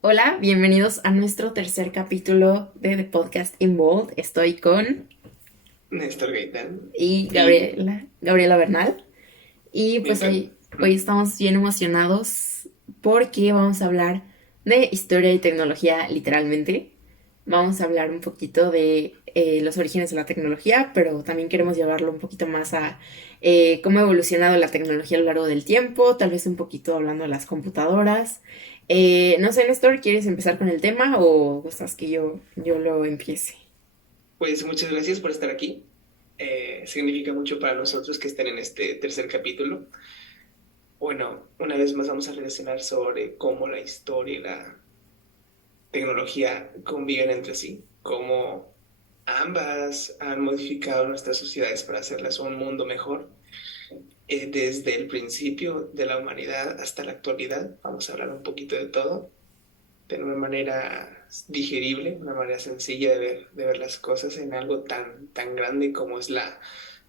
Hola, bienvenidos a nuestro tercer capítulo de The Podcast Involved. Estoy con Néstor Gaitán y y Gabriela Bernal. Y me pues encanta. hoy estamos bien emocionados porque vamos a hablar de historia y tecnología literalmente. Vamos a hablar un poquito de los orígenes de la tecnología, pero también queremos llevarlo un poquito más a cómo ha evolucionado la tecnología a lo largo del tiempo, tal vez un poquito hablando de las computadoras. No sé, Néstor, ¿quieres empezar con el tema o gustas que yo lo empiece? Pues muchas gracias por estar aquí. Significa mucho para nosotros que estén en este tercer capítulo. Bueno, una vez más vamos a relacionar sobre cómo la historia y la tecnología conviven entre sí, cómo ambas han modificado nuestras sociedades para hacerlas un mundo mejor. Desde el principio de la humanidad hasta la actualidad, vamos a hablar un poquito de todo de una manera digerible, una manera sencilla de ver las cosas en algo tan grande como es la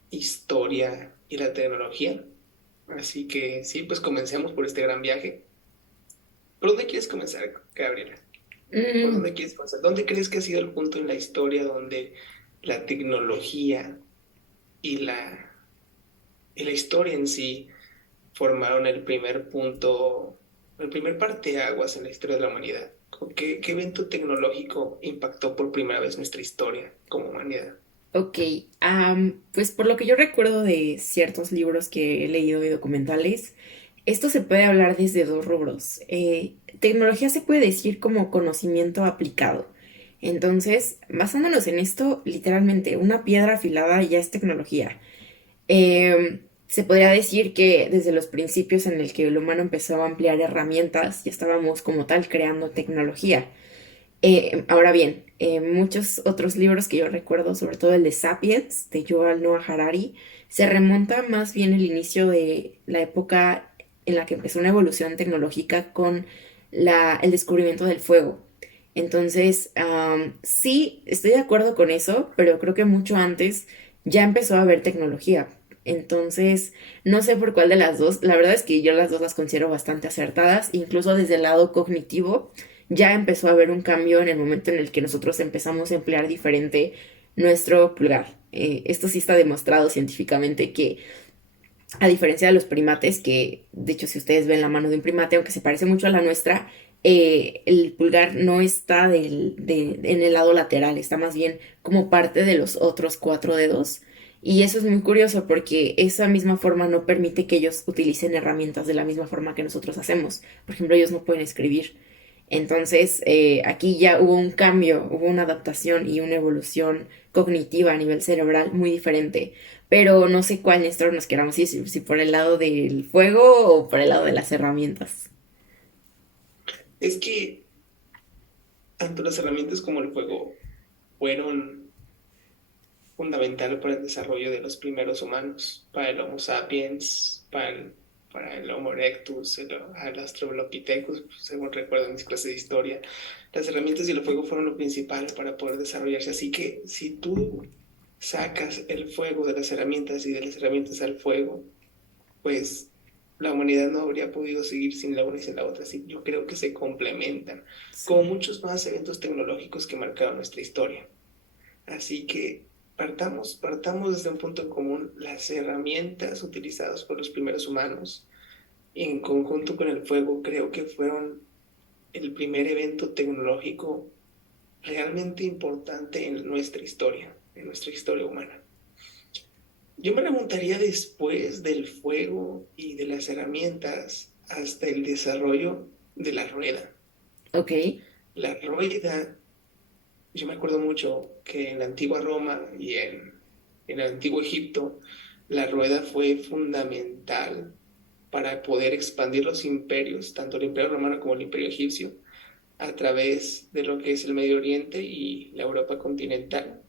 historia y la tecnología. Así que sí, pues comencemos por este gran viaje. ¿Por dónde quieres comenzar, Gabriela? ¿Por Mm, dónde quieres comenzar? ¿Dónde crees que ha sido el punto en la historia donde la tecnología y y la historia en sí formaron el primer punto, el primer parteaguas en la historia de la humanidad? ¿Qué evento tecnológico impactó por primera vez nuestra historia como humanidad? ok, pues por lo que yo recuerdo de ciertos libros que he leído y documentales, esto se puede hablar desde dos rubros. Tecnología se puede decir como conocimiento aplicado. Entonces, basándonos en esto, literalmente una piedra afilada ya es tecnología. Se podría decir que desde los principios en el que el humano empezó a ampliar herramientas, ya estábamos como tal creando tecnología. Ahora bien, muchos otros libros que yo recuerdo, sobre todo el de Sapiens, de Yuval Noah Harari, se remonta más bien el inicio de la época en la que empezó una evolución tecnológica con el descubrimiento del fuego. Entonces, sí, estoy de acuerdo con eso, pero creo que mucho antes ya empezó a haber tecnología. Entonces, no sé por cuál de las dos. La verdad es que yo las dos las considero bastante acertadas, incluso desde el lado cognitivo ya empezó a haber un cambio en el momento en el que nosotros empezamos a emplear diferente nuestro pulgar. Esto sí está demostrado científicamente que, a diferencia de los primates, que de hecho si ustedes ven la mano de un primate, aunque se parece mucho a la nuestra, el pulgar no está en el lado lateral, está más bien como parte de los otros cuatro dedos. Y eso es muy curioso porque esa misma forma no permite que ellos utilicen herramientas de la misma forma que nosotros hacemos. Por ejemplo, ellos no pueden escribir. Entonces, aquí ya hubo un cambio, hubo una adaptación y una evolución cognitiva a nivel cerebral muy diferente. Pero no sé cuál Néstor nos queramos ir, si por el lado del fuego o por el lado de las herramientas. Es que tanto las herramientas como el juego fueron fundamental para el desarrollo de los primeros humanos, para el Homo sapiens, para el Homo erectus, el Australopithecus, pues, según recuerdo en mis clases de historia. Las herramientas y el fuego fueron lo principal para poder desarrollarse. Así que si tú sacas el fuego de las herramientas y de las herramientas al fuego, pues la humanidad no habría podido seguir sin la una y sin la otra. Así yo creo que se complementan, como Sí. muchos más eventos tecnológicos que marcaron nuestra historia. Así que partamos desde un punto en común, las herramientas utilizadas por los primeros humanos, en conjunto con el fuego, creo que fueron el primer evento tecnológico realmente importante en nuestra historia humana. Yo me remontaría después del fuego y de las herramientas hasta el desarrollo de la rueda. Ok, La rueda, yo me acuerdo mucho que en la antigua Roma en el antiguo Egipto, la rueda fue fundamental para poder expandir los imperios, tanto el imperio romano como el imperio egipcio, a través de lo que es el Medio Oriente y la Europa continental.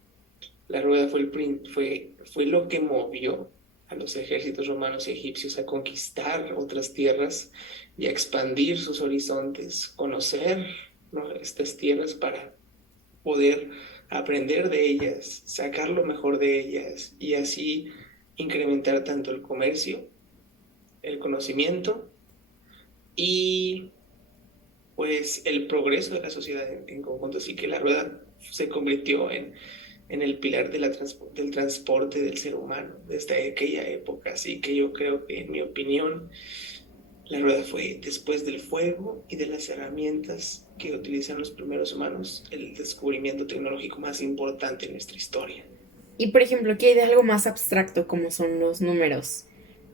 La rueda fue lo que movió a los ejércitos romanos y egipcios a conquistar otras tierras y a expandir sus horizontes, conocer, ¿no?, estas tierras para poder aprender de ellas, sacar lo mejor de ellas y así incrementar tanto el comercio, el conocimiento y pues el progreso de la sociedad en conjunto, así que la rueda se convirtió en el pilar de del transporte del ser humano desde aquella época, así que yo creo que en mi opinión la rueda fue después del fuego y de las herramientas que utilizan los primeros humanos el descubrimiento tecnológico más importante en nuestra historia. Y por ejemplo, ¿qué hay de algo más abstracto como son los números?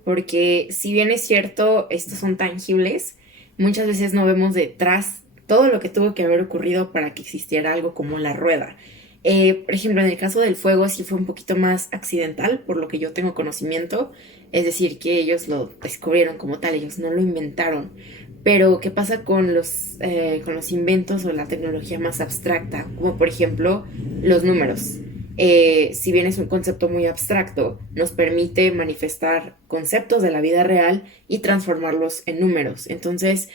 Porque si bien es cierto, estos son tangibles, muchas veces no vemos detrás todo lo que tuvo que haber ocurrido para que existiera algo como la rueda. Por ejemplo, en el caso del fuego sí fue un poquito más accidental, por lo que yo tengo conocimiento, es decir, que ellos lo descubrieron como tal, ellos no lo inventaron. Pero, ¿qué pasa con los inventos o la tecnología más abstracta? Como por ejemplo los números. Si bien es un concepto muy abstracto, nos permite manifestar conceptos de la vida real y transformarlos en números. Entonces,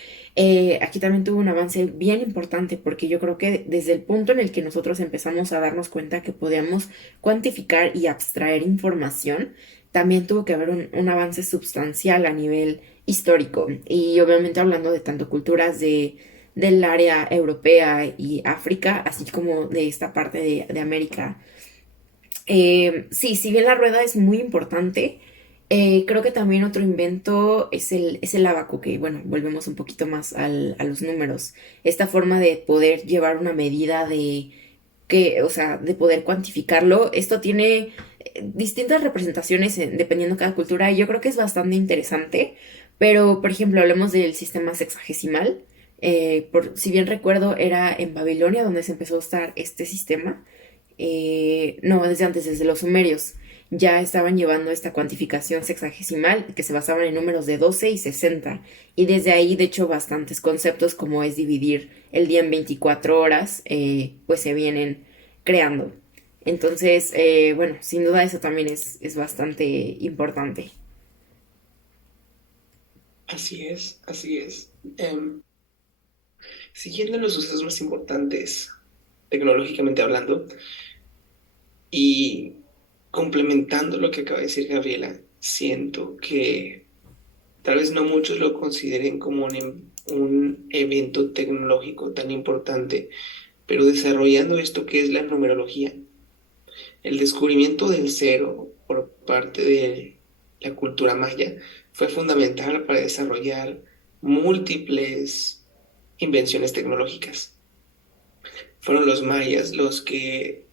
aquí también tuvo un avance bien importante porque yo creo que desde el punto en el que nosotros empezamos a darnos cuenta que podíamos cuantificar y abstraer información, también tuvo que haber un avance sustancial a nivel histórico. Y obviamente hablando de tanto culturas del área europea y África, así como de esta parte de América. Sí, si bien la rueda es muy importante, creo que también otro invento es el abaco, que bueno, volvemos un poquito más a los números. Esta forma de poder llevar una medida o sea, de poder cuantificarlo. Esto tiene distintas representaciones dependiendo de cada cultura y yo creo que es bastante interesante. Pero, por ejemplo, hablemos del sistema sexagesimal. Si bien recuerdo, era en Babilonia donde se empezó a usar este sistema. No, desde antes, desde los sumerios, ya estaban llevando esta cuantificación sexagesimal que se basaban en números de 12 y 60. Y desde ahí, de hecho, bastantes conceptos como es dividir el día en 24 horas, pues se vienen creando. Entonces, bueno, sin duda eso también es bastante importante. Así es, así es. Siguiendo los sucesos más importantes, tecnológicamente hablando, y complementando lo que acaba de decir Gabriela, siento que tal vez no muchos lo consideren como un evento tecnológico tan importante, pero desarrollando esto que es la numerología, el descubrimiento del cero por parte de la cultura maya fue fundamental para desarrollar múltiples invenciones tecnológicas. Fueron los mayas los que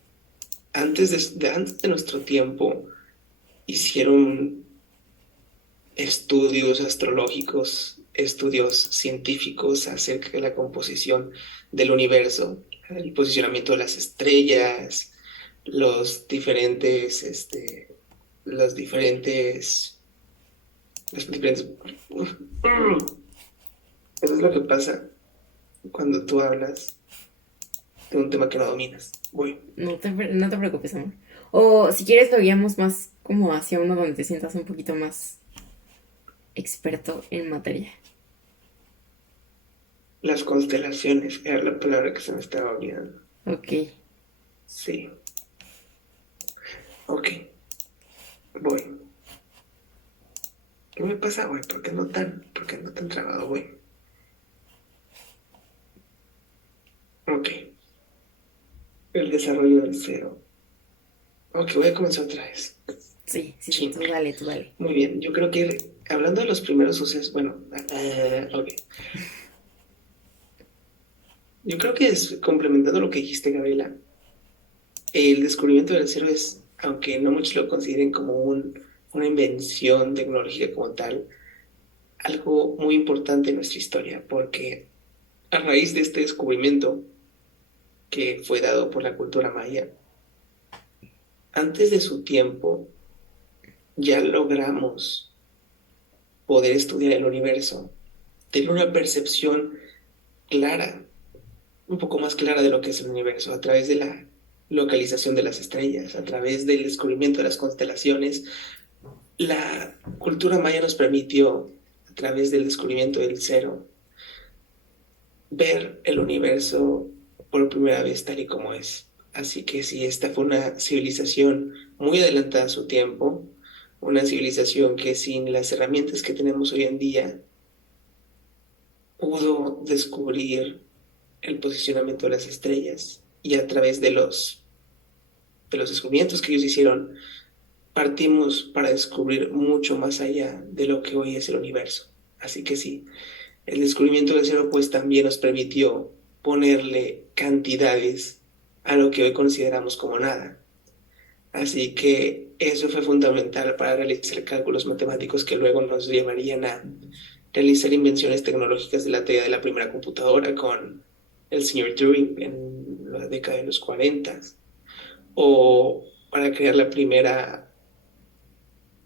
antes de nuestro tiempo hicieron estudios astrológicos, estudios científicos acerca de la composición del universo, el posicionamiento de las estrellas, los diferentes, los diferentes, los diferentes. Eso es lo que pasa cuando tú hablas de un tema que no dominas. Voy. No te preocupes, amor. O si quieres lo guiamos más como hacia uno donde te sientas un poquito más experto en materia. Las constelaciones era la palabra que se me estaba olvidando. Ok. Sí, ok, voy. ¿Qué me pasa, güey? Por qué no tan trabado, güey? Ok, el desarrollo del cero. Ok, voy a comenzar otra vez. Sí, sí, sí, Sí, tú dale, tú dale. muy bien. Yo creo que hablando de los primeros sucesos, bueno, ok. Yo creo que es complementando lo que dijiste, Gabriela, el descubrimiento del cero es, aunque no muchos lo consideren como una invención tecnológica como tal, algo muy importante en nuestra historia, porque a raíz de este descubrimiento que fue dado por la cultura maya, antes de su tiempo ya logramos poder estudiar el universo, tener una percepción clara, un poco más clara de lo que es el universo, a través de la localización de las estrellas, a través del descubrimiento de las constelaciones. La cultura maya nos permitió, a través del descubrimiento del cero, ver el universo por primera vez tal y como es. Así que sí, esta fue una civilización muy adelantada a su tiempo, una civilización que sin las herramientas que tenemos hoy en día pudo descubrir el posicionamiento de las estrellas y a través de los descubrimientos que ellos hicieron, partimos para descubrir mucho más allá de lo que hoy es el universo. Así que sí, el descubrimiento del cero pues también nos permitió ponerle cantidades a lo que hoy consideramos como nada. Así que eso fue fundamental para realizar cálculos matemáticos que luego nos llevarían a realizar invenciones tecnológicas de la talla de la primera computadora con el señor Turing en la década de los 40, o para crear la primera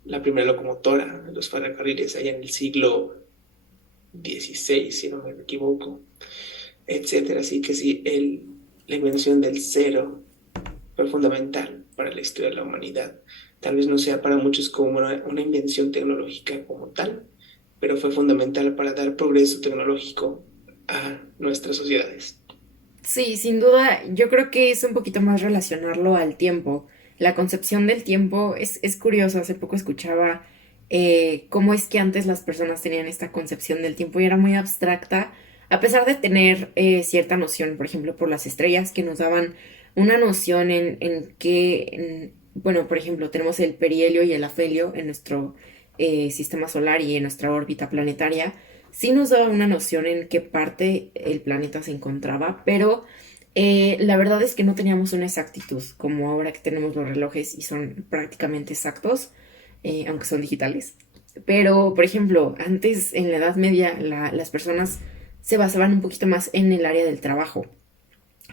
locomotora, los ferrocarriles allá en el siglo XVI, si no me equivoco, etcétera. Así que sí, la invención del cero fue fundamental para la historia de la humanidad. Tal vez no sea para muchos como una invención tecnológica como tal, pero fue fundamental para dar progreso tecnológico a nuestras sociedades. Sí, sin duda, yo creo que es un poquito más relacionarlo al tiempo. La concepción del tiempo es curioso. Hace poco escuchaba cómo es que antes las personas tenían esta concepción del tiempo y era muy abstracta, a pesar de tener cierta noción, por ejemplo, por las estrellas que nos daban una noción en que, bueno, por ejemplo, tenemos el perihelio y el afelio en nuestro sistema solar y en nuestra órbita planetaria sí nos daba una noción en qué parte el planeta se encontraba, pero la verdad es que no teníamos una exactitud, como ahora que tenemos los relojes y son prácticamente exactos, aunque son digitales. Pero, por ejemplo, antes en la Edad Media las personas se basaban un poquito más en el área del trabajo.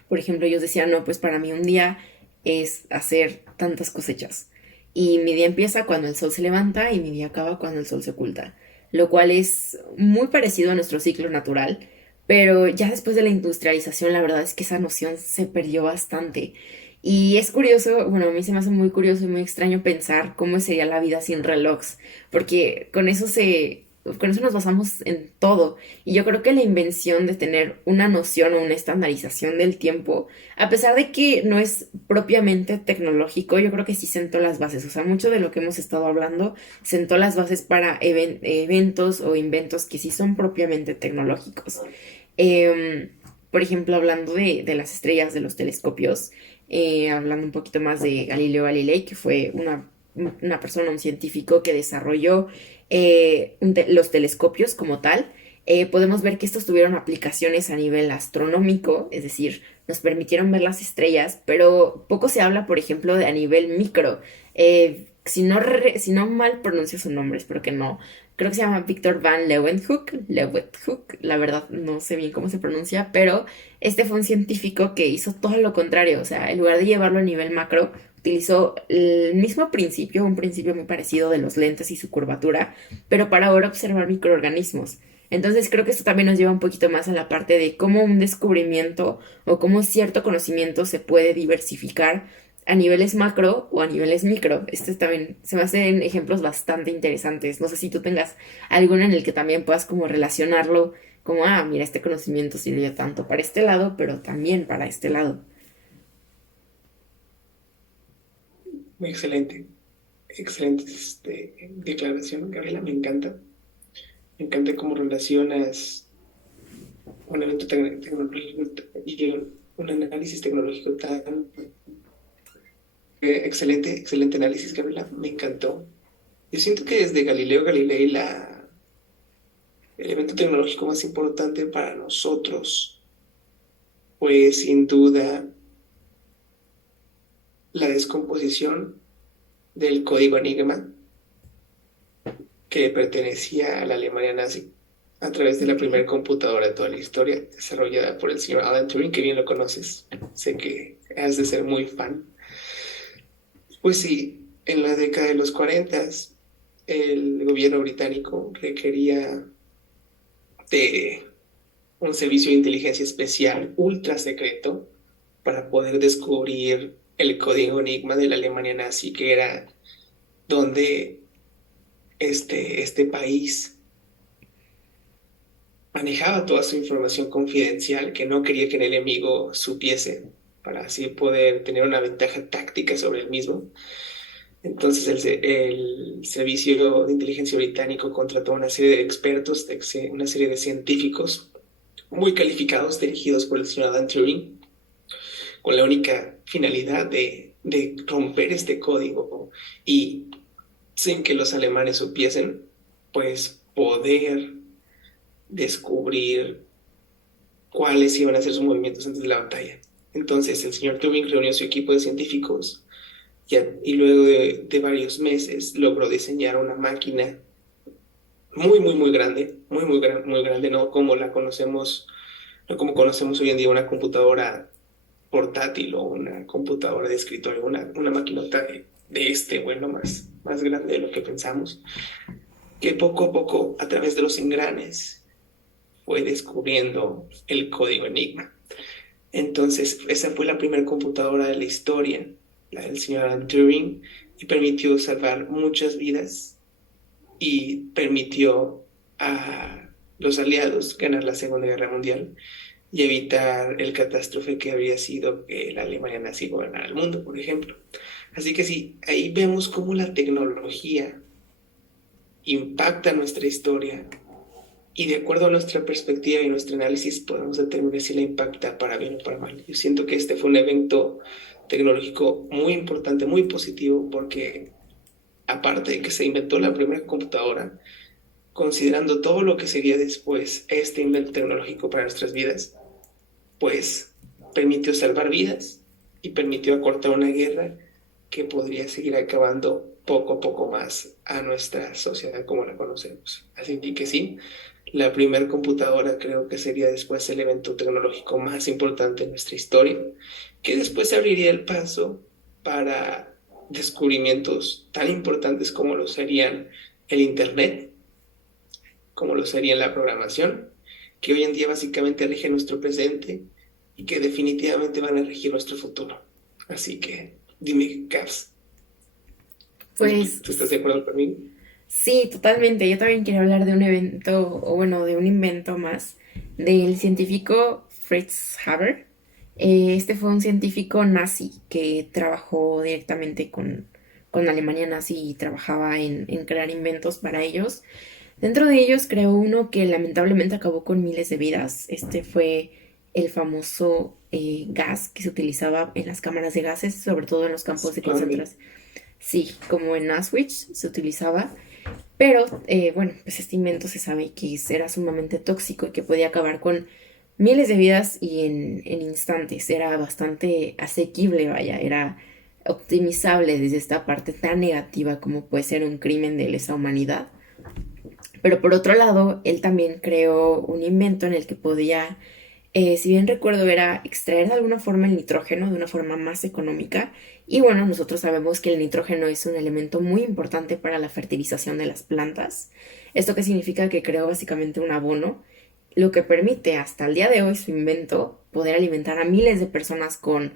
Por ejemplo, ellos decían, no, pues para mí un día es hacer tantas cosechas. Y mi día empieza cuando el sol se levanta y mi día acaba cuando el sol se oculta. Lo cual es muy parecido a nuestro ciclo natural, pero ya después de la industrialización la verdad es que esa noción se perdió bastante. Y es curioso, bueno, a mí se me hace muy curioso y muy extraño pensar cómo sería la vida sin relojes, porque con eso nos basamos en todo. Y yo creo que la invención de tener una noción o una estandarización del tiempo, a pesar de que no es propiamente tecnológico, yo creo que sí sentó las bases. O sea, mucho de lo que hemos estado hablando sentó las bases para eventos o inventos que sí son propiamente tecnológicos. Eh, por ejemplo, hablando de las estrellas, de los telescopios, hablando un poquito más de Galileo Galilei, que fue una persona, un científico que desarrolló los telescopios como tal, podemos ver que estos tuvieron aplicaciones a nivel astronómico, es decir, nos permitieron ver las estrellas, pero poco se habla, por ejemplo, de a nivel micro. Si no mal pronuncio su nombre, espero que no. Creo que se llama Victor Van Leeuwenhoek, la verdad no sé bien cómo se pronuncia, pero este fue un científico que hizo todo lo contrario, o sea, en lugar de llevarlo a nivel macro, utilizó el mismo principio, un principio muy parecido de los lentes y su curvatura, pero para ahora observar microorganismos. Entonces creo que esto también nos lleva un poquito más a la parte de cómo un descubrimiento o cómo cierto conocimiento se puede diversificar a niveles macro o a niveles micro. Este también se me hacen ejemplos bastante interesantes. No sé si tú tengas alguno en el que también puedas como relacionarlo, como, ah, mira, este conocimiento sirvió tanto para este lado, pero también para este lado. Muy excelente, excelente declaración, Gabriela, me encanta. Me encanta cómo relacionas un evento tecnológico y un análisis tecnológico tan excelente, excelente análisis, Gabriela, me encantó. Yo siento que desde Galileo Galilei el evento tecnológico más importante para nosotros fue sin duda la descomposición del código Enigma que pertenecía a la Alemania nazi a través de la primera computadora de toda la historia, desarrollada por el señor Alan Turing, que bien lo conoces. Sé que has de ser muy fan. Pues sí, en la década de los 40, el gobierno británico requería de un servicio de inteligencia especial ultra secreto para poder descubrir el código Enigma de la Alemania nazi, que era donde este país manejaba toda su información confidencial que no quería que el enemigo supiese, para así poder tener una ventaja táctica sobre el mismo. Entonces el Servicio de Inteligencia Británico contrató una serie de expertos, una serie de científicos muy calificados, dirigidos por el señor Alan Turing, con la única finalidad de romper este código y sin que los alemanes supiesen, pues poder descubrir cuáles iban a ser sus movimientos antes de la batalla. Entonces el señor Turing reunió a su equipo de científicos y luego de varios meses logró diseñar una máquina muy grande, muy grande, no como la conocemos, no como conocemos hoy en día una computadora portátil o una computadora de escritorio, una maquinota de este vuelo más grande de lo que pensamos, que poco a poco, a través de los engranes, fue descubriendo el código Enigma. Entonces, esa fue la primera computadora de la historia, la del señor Alan Turing, y permitió salvar muchas vidas y permitió a los aliados ganar la Segunda Guerra Mundial y evitar el catástrofe que habría sido que la Alemania nazi gobernara el mundo, por ejemplo. Así que sí, ahí vemos cómo la tecnología impacta nuestra historia y de acuerdo a nuestra perspectiva y nuestro análisis podemos determinar si la impacta para bien o para mal. Yo siento que este fue un evento tecnológico muy importante, muy positivo, porque aparte de que se inventó la primera computadora, considerando todo lo que sería después este invento tecnológico para nuestras vidas, pues permitió salvar vidas y permitió acortar una guerra que podría seguir acabando poco a poco más a nuestra sociedad como la conocemos. Así que sí, la primera computadora creo que sería después el evento tecnológico más importante en nuestra historia, que después abriría el paso para descubrimientos tan importantes como lo serían el Internet, como lo sería la programación, que hoy en día básicamente rige nuestro presente y que definitivamente van a regir nuestro futuro. Así que dime, Caps, Pues ¿tú estás de acuerdo conmigo? sí, totalmente. Yo también quiero hablar de un evento, o bueno, de un invento más, del científico Fritz Haber. Este fue un científico nazi que trabajó directamente con Alemania nazi y trabajaba en crear inventos para ellos. Dentro de ellos creó uno que lamentablemente acabó con miles de vidas. Este fue el famoso gas que se utilizaba en las cámaras de gases, sobre todo en los campos de Splendid. concentración. Sí, como en Auschwitz se utilizaba. Pero bueno, pues este invento se sabe que era sumamente tóxico y que podía acabar con miles de vidas y en instantes. Era bastante asequible, vaya, era optimizable desde esta parte tan negativa como puede ser un crimen de lesa humanidad. Pero por otro lado, él también creó un invento en el que podía, si bien recuerdo, era extraer de alguna forma el nitrógeno de una forma más económica. Y bueno, nosotros sabemos que el nitrógeno es un elemento muy importante para la fertilización de las plantas. ¿Esto qué significa? Que creó básicamente un abono, lo que permite hasta el día de hoy su invento poder alimentar a miles de personas con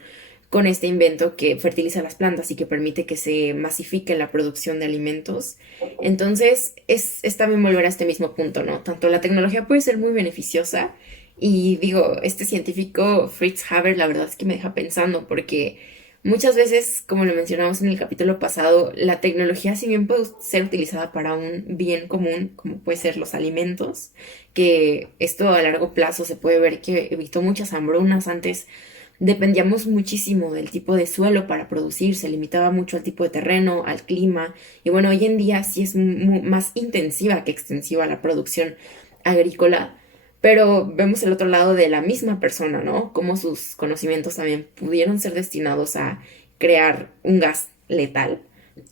este invento que fertiliza las plantas y que permite que se masifique la producción de alimentos. Entonces, es también volver a este mismo punto, ¿no? Tanto la tecnología puede ser muy beneficiosa y digo, este científico Fritz Haber, la verdad es que me deja pensando porque muchas veces, como lo mencionamos en el capítulo pasado, la tecnología si bien puede ser utilizada para un bien común, como puede ser los alimentos, que esto a largo plazo se puede ver que evitó muchas hambrunas antes. Dependíamos muchísimo del tipo de suelo para producir, se limitaba mucho al tipo de terreno, al clima, y bueno, hoy en día sí es más intensiva que extensiva la producción agrícola, pero vemos el otro lado de la misma persona, ¿no? Cómo sus conocimientos también pudieron ser destinados a crear un gas letal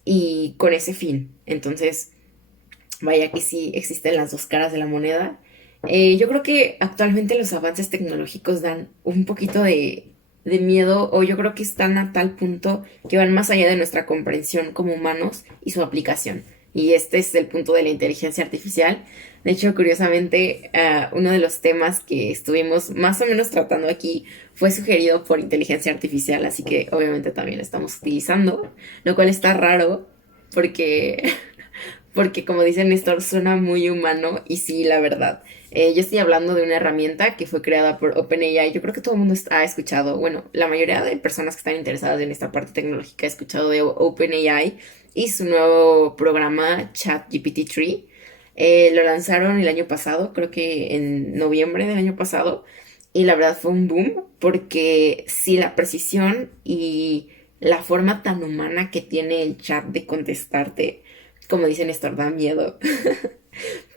y con ese fin. Entonces, vaya que sí existen las dos caras de la moneda. Yo creo que actualmente los avances tecnológicos dan un poquito de miedo o yo creo que están a tal punto que van más allá de nuestra comprensión como humanos y su aplicación. Y este es el punto de la inteligencia artificial. De hecho, curiosamente, uno de los temas que estuvimos más o menos tratando aquí fue sugerido por inteligencia artificial, así que obviamente también lo estamos utilizando, lo cual está raro porque porque como dice Néstor, suena muy humano y sí, la verdad. Yo estoy hablando de una herramienta que fue creada por OpenAI. Yo creo que todo el mundo ha escuchado, bueno, la mayoría de personas que están interesadas en esta parte tecnológica ha escuchado de OpenAI y su nuevo programa ChatGPT-3. Lo lanzaron el año pasado, creo que en noviembre del año pasado, y la verdad fue un boom porque sí, la precisión y la forma tan humana que tiene el chat de contestarte, como dicen Néstor, da miedo.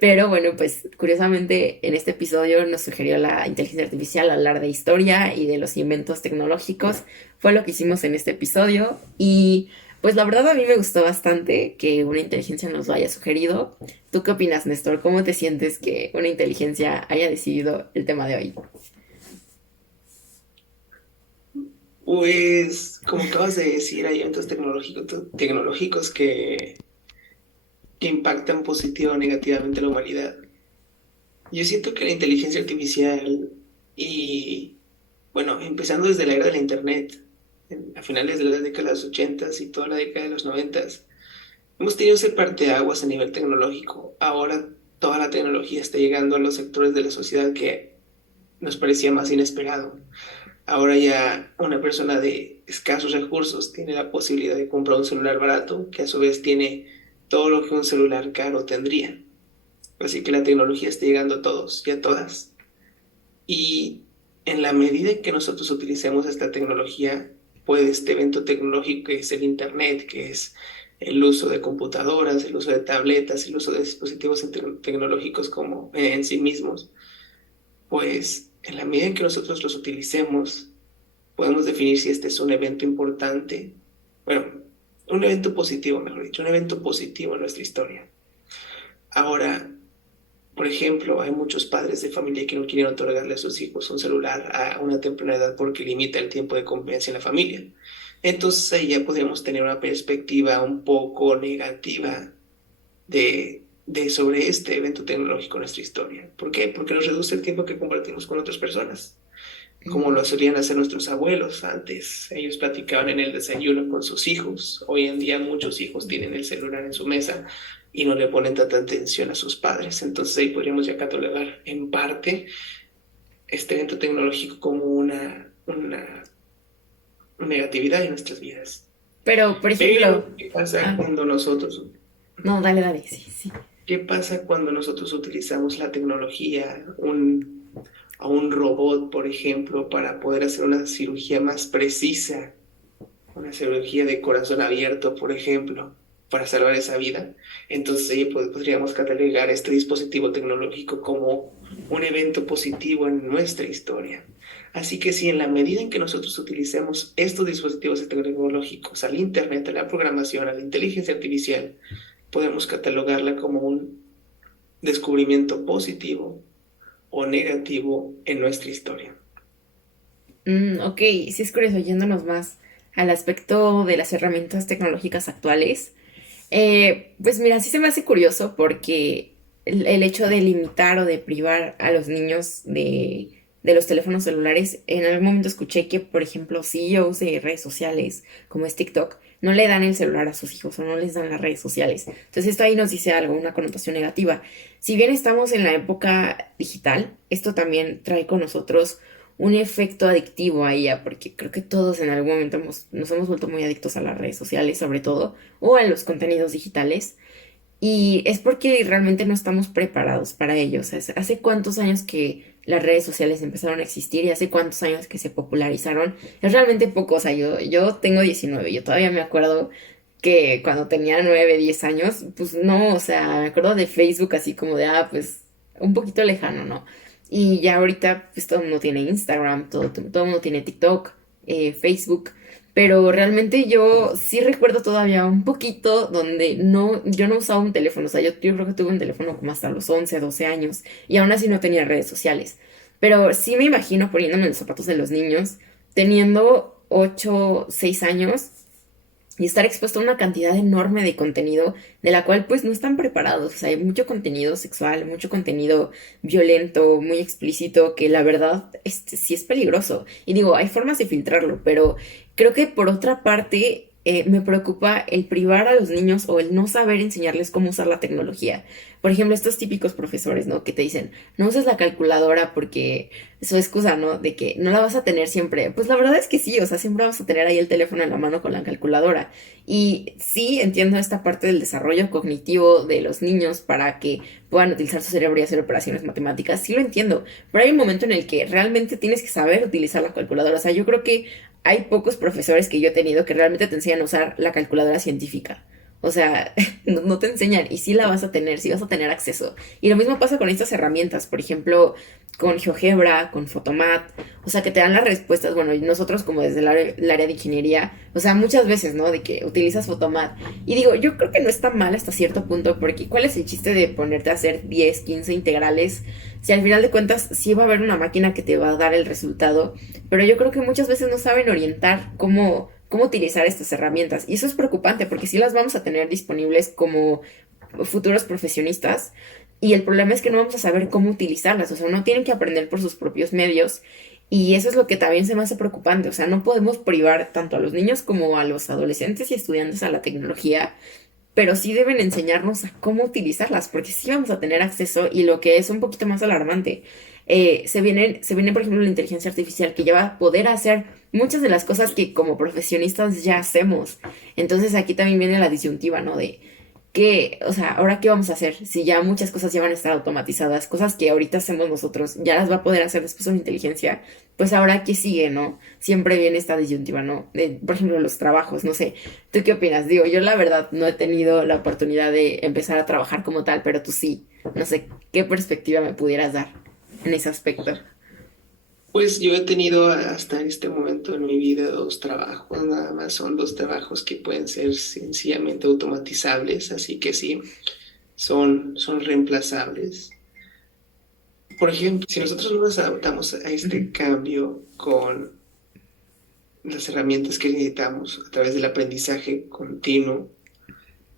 Pero bueno, pues curiosamente en este episodio nos sugirió la inteligencia artificial hablar de historia y de los inventos tecnológicos. Fue lo que hicimos en este episodio y pues la verdad a mí me gustó bastante que una inteligencia nos lo haya sugerido. ¿Tú qué opinas, Néstor? ¿Cómo te sientes que una inteligencia haya decidido el tema de hoy? Pues, como acabas de decir, hay eventos tecnológicos que impactan positiva o negativamente a la humanidad. Yo siento que la inteligencia artificial y, bueno, empezando desde la era de la Internet, a finales de las décadas de los 80 y toda la década de los 90, hemos tenido ese parteaguas a nivel tecnológico. Ahora toda la tecnología está llegando a los sectores de la sociedad que nos parecía más inesperado. Ahora ya una persona de escasos recursos tiene la posibilidad de comprar un celular barato, que a su vez tiene todo lo que un celular caro tendría. Así que la tecnología está llegando a todos y a todas. Y en la medida en que nosotros utilicemos esta tecnología, puede este evento tecnológico que es el Internet, que es el uso de computadoras, el uso de tabletas, el uso de dispositivos tecnológicos como en sí mismos, pues en la medida en que nosotros los utilicemos, podemos definir si este es un evento importante, bueno, un evento positivo, mejor dicho, un evento positivo en nuestra historia. Ahora, por ejemplo, hay muchos padres de familia que no quieren otorgarle a sus hijos un celular a una temprana edad porque limita el tiempo de convivencia en la familia. Entonces ahí ya podríamos tener una perspectiva un poco negativa de sobre este evento tecnológico en nuestra historia. ¿Por qué? Porque nos reduce el tiempo que compartimos con otras personas, como Mm. lo solían hacer nuestros abuelos antes. Ellos platicaban en el desayuno con sus hijos. Hoy en día muchos hijos tienen el celular en su mesa y no le ponen tanta atención a sus padres. Entonces ahí podríamos ya catalogar en parte este evento tecnológico como una negatividad en nuestras vidas. Pero, por ejemplo, Pero, ¿qué pasa ah, cuando nosotros no, dale, dale, sí, sí. ¿Qué pasa cuando nosotros utilizamos la tecnología, a un robot, por ejemplo, para poder hacer una cirugía más precisa, una cirugía de corazón abierto, por ejemplo, para salvar esa vida? Entonces ahí podríamos catalogar este dispositivo tecnológico como un evento positivo en nuestra historia. Así que si en la medida en que nosotros utilicemos estos dispositivos tecnológicos, al Internet, a la programación, a la inteligencia artificial, podemos catalogarla como un descubrimiento positivo o negativo en nuestra historia. Ok, sí es curioso, yéndonos más al aspecto de las herramientas tecnológicas actuales. Pues mira, sí se me hace curioso porque el hecho de limitar o de privar a los niños de los teléfonos celulares, en algún momento escuché que, por ejemplo, CEOs de redes sociales, como es TikTok, no le dan el celular a sus hijos o no les dan las redes sociales. Entonces esto ahí nos dice algo, una connotación negativa. Si bien estamos en la época digital, esto también trae con nosotros un efecto adictivo a ella, porque creo que todos en algún momento nos hemos vuelto muy adictos a las redes sociales, sobre todo, o a los contenidos digitales. Y es porque realmente no estamos preparados para ello. O sea, hace cuántos años que las redes sociales empezaron a existir y hace cuántos años que se popularizaron. Es realmente poco. O sea, yo tengo 19, yo todavía me acuerdo que cuando tenía 9 10 años, pues no, o sea, me acuerdo de Facebook así como de, pues un poquito lejano, ¿no? Y ya ahorita, pues todo el mundo tiene Instagram, todo el mundo tiene TikTok, Facebook. Pero realmente yo sí recuerdo todavía un poquito donde yo no usaba un teléfono, o sea, yo creo que tuve un teléfono como hasta los 11 12 años y aún así no tenía redes sociales. Pero sí me imagino poniéndome en los zapatos de los niños, teniendo 8 6 años y estar expuesto a una cantidad enorme de contenido de la cual pues no están preparados. O sea, hay mucho contenido sexual, mucho contenido violento, muy explícito, que la verdad sí es peligroso. Y digo, hay formas de filtrarlo, pero creo que por otra parte me preocupa el privar a los niños o el no saber enseñarles cómo usar la tecnología. Por ejemplo, estos típicos profesores, ¿no? Que te dicen, no uses la calculadora porque su excusa, ¿no? De que no la vas a tener siempre. Pues la verdad es que sí, o sea, siempre vas a tener ahí el teléfono en la mano con la calculadora. Y sí entiendo esta parte del desarrollo cognitivo de los niños para que puedan utilizar su cerebro y hacer operaciones matemáticas, sí lo entiendo, pero hay un momento en el que realmente tienes que saber utilizar la calculadora. O sea, yo creo que hay pocos profesores que yo he tenido que realmente te enseñan a usar la calculadora científica. O sea, no te enseñan y sí la vas a tener, sí vas a tener acceso. Y lo mismo pasa con estas herramientas, por ejemplo, con GeoGebra, con Photomat, o sea, que te dan las respuestas, bueno, y nosotros como desde el área de ingeniería, o sea, muchas veces, ¿no? De que utilizas Photomat. Y digo, yo creo que no está mal hasta cierto punto, porque ¿cuál es el chiste de ponerte a hacer 10 15 integrales? Si al final de cuentas sí va a haber una máquina que te va a dar el resultado, pero yo creo que muchas veces no saben orientar cómo utilizar estas herramientas. Y eso es preocupante porque sí las vamos a tener disponibles como futuros profesionistas. Y el problema es que no vamos a saber cómo utilizarlas. O sea, no tienen que aprender por sus propios medios. Y eso es lo que también se me hace preocupante. O sea, no podemos privar tanto a los niños como a los adolescentes y estudiantes a la tecnología, pero sí deben enseñarnos a cómo utilizarlas, porque sí vamos a tener acceso y lo que es un poquito más alarmante, se viene, por ejemplo, la inteligencia artificial que ya va a poder hacer muchas de las cosas que como profesionistas ya hacemos. Entonces aquí también viene la disyuntiva, ¿no? De qué, o sea, ahora qué vamos a hacer si ya muchas cosas ya van a estar automatizadas, cosas que ahorita hacemos nosotros, ya las va a poder hacer después una inteligencia, pues ahora qué sigue, ¿no? Siempre viene esta disyuntiva, ¿no? Por ejemplo, los trabajos, no sé. ¿Tú qué opinas? Digo, yo la verdad no he tenido la oportunidad de empezar a trabajar como tal, pero tú sí. No sé qué perspectiva me pudieras dar en ese aspecto. Pues yo he tenido hasta este momento en mi vida dos trabajos, nada más son dos trabajos que pueden ser sencillamente automatizables, así que sí, son reemplazables. Por ejemplo, si nosotros no nos adaptamos a este Ujú. cambio con las herramientas que necesitamos a través del aprendizaje continuo,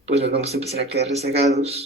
pues nos vamos a empezar a quedar rezagados